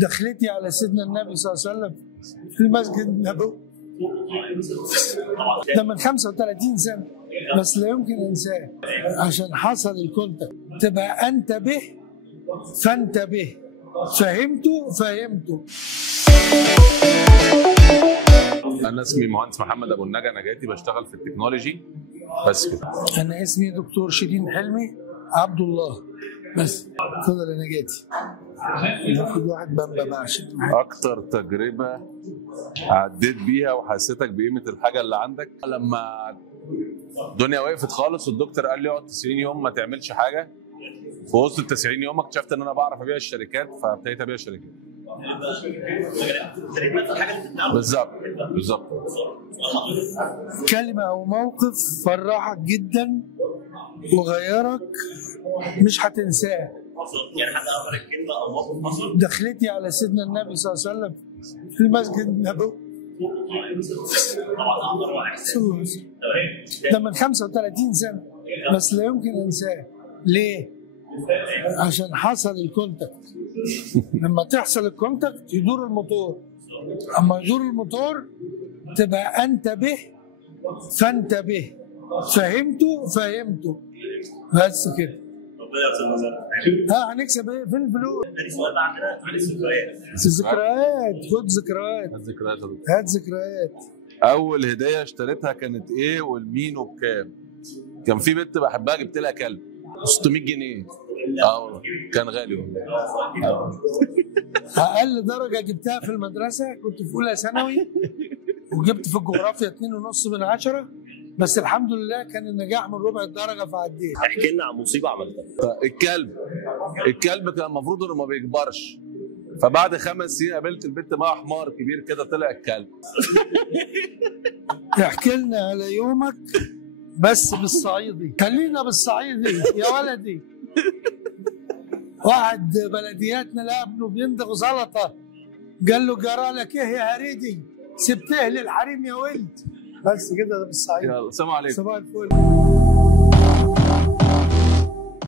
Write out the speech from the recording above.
دخلتي على سيدنا النبي صلى الله عليه وسلم في المسجد النبوي ده من 35 سنة، بس لا يمكن انساه عشان حصل الكونتاكت. تبقى انت به فانت به، فهمته. أنا اسمي مهندس محمد أبو النجا نجاتي، بشتغل في التكنولوجي بس كده. أنا اسمي دكتور شيرين حلمي عبد الله بس. اتفضل يا نجاتي. ناخد واحد بامبا بقى عشان أكتر تجربة عديت بيها وحسيتك بقيمة الحاجة اللي عندك لما الدنيا وقفت خالص والدكتور قال لي اقعد 90 يوم ما تعملش حاجة. في وسط ال 90 يوم اكتشفت إن أنا بعرف أبيع الشركات، فابتديت أبيع الشركات. بالظبط. كلمة أو موقف فرحك جدا وغيرك مش هتنساه. يعني حد أمر الكلمة أو موقف حصل؟ دخلتي على سيدنا النبي صلى الله عليه وسلم في المسجد النبوي طبعا أمر وإحساس. ده من 35 سنة، بس لا يمكن انساه. ليه؟ عشان حصل الكونتاكت. لما تحصل الكونتاكت يدور الموتور، اما يدور الموتور تبقى انت به فانت به، فهمته بس كده. هنكسب ايه؟ فين الفلوس؟ تاني سؤال بقى عندنا عن الذكريات. الذكريات. خد ذكريات. هات ذكريات. أول هدية اشتريتها كانت إيه والمين وبكام؟ كان في بنت بحبها جبت لها كلب 600 جنيه. والله كان غالي والله. اقل درجه جبتها في المدرسه كنت في اولى ثانوي، وجبت في الجغرافيا 2.5 من 10، بس الحمد لله كان النجاح من ربع الدرجه فعديت. احكي لنا عن مصيبه عملتها. الكلب كان المفروض انه ما بيكبرش، فبعد 5 سنين قابلت البنت معاها حمار كبير كده طلع الكلب. احكي لنا على يومك بس بالصعيدي، خلينا بالصعيدي يا ولدي. واحد بلدياتنا لقى ابنه بيندغ زلطه، قال له جرى لك ايه يا هريدي؟ سبته للحريم يا ولد. بس كده ده بالصعيدي. يلا سلام عليكم. صباح الفل.